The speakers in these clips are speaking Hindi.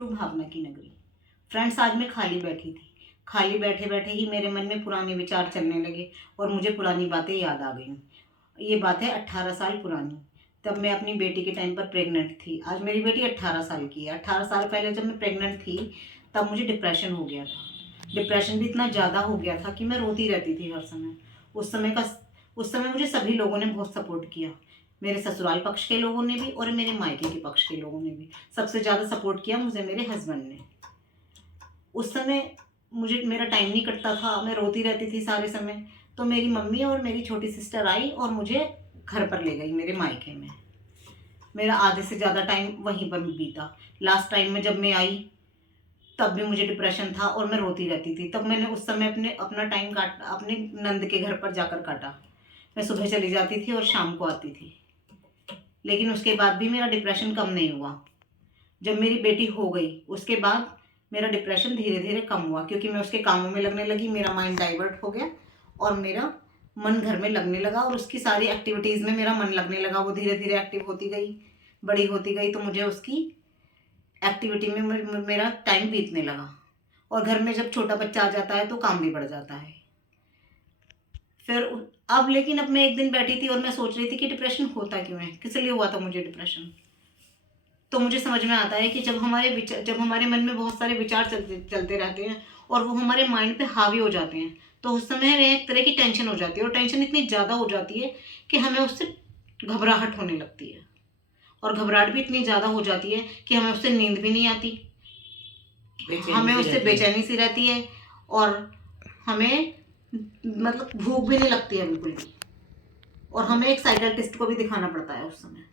भावना की नगरी। फ्रेंड्स, आज मैं खाली बैठी थी। खाली बैठे बैठे ही मेरे मन में पुराने विचार चलने लगे और मुझे पुरानी बातें याद आ गईं। ये बात है 18 साल पुरानी। तब मैं अपनी बेटी के टाइम पर प्रेग्नेंट थी। आज मेरी बेटी 18 साल की है। 18 साल पहले जब मैं प्रेग्नेंट थी तब मुझे डिप्रेशन हो गया था। डिप्रेशन भी इतना ज़्यादा हो गया था कि मैं रोती रहती थी हर समय। उस समय का उस समय मुझे सभी लोगों ने बहुत सपोर्ट किया। मेरे ससुराल पक्ष के लोगों ने भी और मेरे मायके के पक्ष के लोगों ने भी। सबसे ज़्यादा सपोर्ट किया मुझे मेरे हस्बैंड ने। उस समय मुझे मेरा टाइम नहीं कटता था, मैं रोती रहती थी सारे समय। तो मेरी मम्मी और मेरी छोटी सिस्टर आई और मुझे घर पर ले गई मेरे मायके में। मेरा आधे से ज़्यादा टाइम वहीं पर बीता। लास्ट टाइम में जब मैं आई तब भी मुझे डिप्रेशन था और मैं रोती रहती थी। तब मैंने उस समय अपना टाइम अपने नंद के घर पर जाकर काटा। मैं सुबह चली जाती थी और शाम को आती थी। लेकिन उसके बाद भी मेरा डिप्रेशन कम नहीं हुआ। जब मेरी बेटी हो गई उसके बाद मेरा डिप्रेशन धीरे धीरे कम हुआ, क्योंकि मैं उसके कामों में लगने लगी। मेरा माइंड डाइवर्ट हो गया और मेरा मन घर में लगने लगा और उसकी सारी एक्टिविटीज़ में मेरा मन लगने लगा। वो धीरे धीरे एक्टिव होती गई, बड़ी होती गई, तो मुझे उसकी एक्टिविटी में मेरा टाइम बीतने लगा। और घर में जब छोटा बच्चा आ जाता है तो काम भी बढ़ जाता है। फिर लेकिन मैं एक दिन बैठी थी और मैं सोच रही थी कि डिप्रेशन होता क्यों है, किस लिए हुआ था मुझे डिप्रेशन। तो मुझे समझ में आता है कि जब हमारे मन में बहुत सारे विचार चलते रहते हैं और वो हमारे माइंड पे हावी हो जाते हैं, तो उस समय में एक तरह की टेंशन हो जाती है और टेंशन इतनी ज़्यादा हो जाती है कि हमें उससे घबराहट होने लगती है। और घबराहट भी इतनी ज़्यादा हो जाती है कि हमें उससे नींद भी नहीं आती, हमें उससे बेचैनी सी रहती है और हमें मतलब भूख भी नहीं लगती है बिल्कुल भी। और हमें एक साइकियाट्रिस्ट को भी दिखाना पड़ता है उस समय।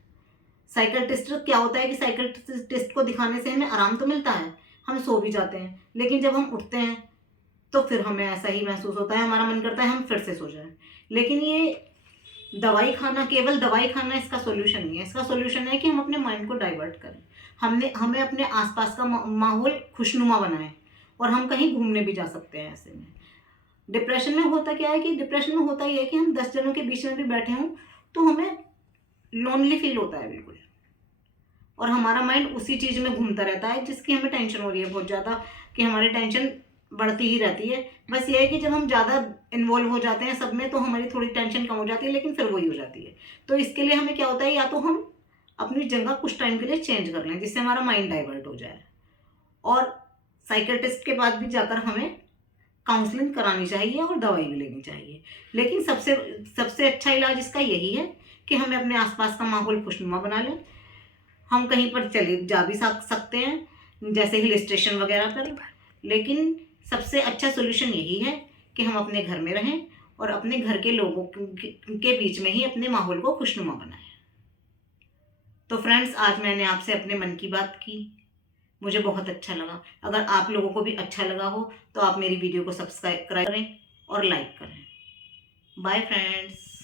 साइकियाट्रिस्ट क्या होता है कि साइकियाट्रिस्ट को दिखाने से हमें आराम तो मिलता है, हम सो भी जाते हैं, लेकिन जब हम उठते हैं तो फिर हमें ऐसा ही महसूस होता है, हमारा मन करता है हम फिर से सो जाएं। लेकिन ये केवल दवाई खाना इसका सोल्यूशन नहीं है। इसका सोल्यूशन है कि हम अपने माइंड को डाइवर्ट करें। हमें अपने आसपास का माहौल खुशनुमा बनाएं और हम कहीं घूमने भी जा सकते हैं। ऐसे में डिप्रेशन में होता क्या है कि डिप्रेशन में होता ही है कि हम 10 जनों के बीच में भी बैठे हों तो हमें लोनली फील होता है बिल्कुल, और हमारा माइंड उसी चीज़ में घूमता रहता है जिसकी हमें टेंशन हो रही है बहुत ज़्यादा, कि हमारी टेंशन बढ़ती ही रहती है। बस ये है कि जब हम ज़्यादा इन्वॉल्व हो जाते हैं सब में तो हमारी थोड़ी टेंशन कम हो जाती है, लेकिन फिर वही हो जाती है। तो इसके लिए हमें क्या होता है, या तो हम अपनी जगह कुछ टाइम के लिए चेंज कर लें जिससे हमारा माइंड डाइवर्ट हो जाए, और साइकियाट्रिस्ट के पास भी जाकर हमें काउंसलिंग करानी चाहिए और दवाई भी लेनी चाहिए। लेकिन सबसे सबसे अच्छा इलाज इसका यही है कि हमें अपने आसपास का माहौल खुशनुमा बना लें। हम कहीं पर चले जा भी सकते हैं, जैसे हिल स्टेशन वगैरह पर, लेकिन सबसे अच्छा सोल्यूशन यही है कि हम अपने घर में रहें और अपने घर के लोगों के बीच में ही अपने माहौल को खुशनुमा बनाएं। तो फ्रेंड्स, आज मैंने आपसे अपने मन की बात की, मुझे बहुत अच्छा लगा। अगर आप लोगों को भी अच्छा लगा हो तो आप मेरी वीडियो को सब्सक्राइब करें और लाइक करें। Bye friends.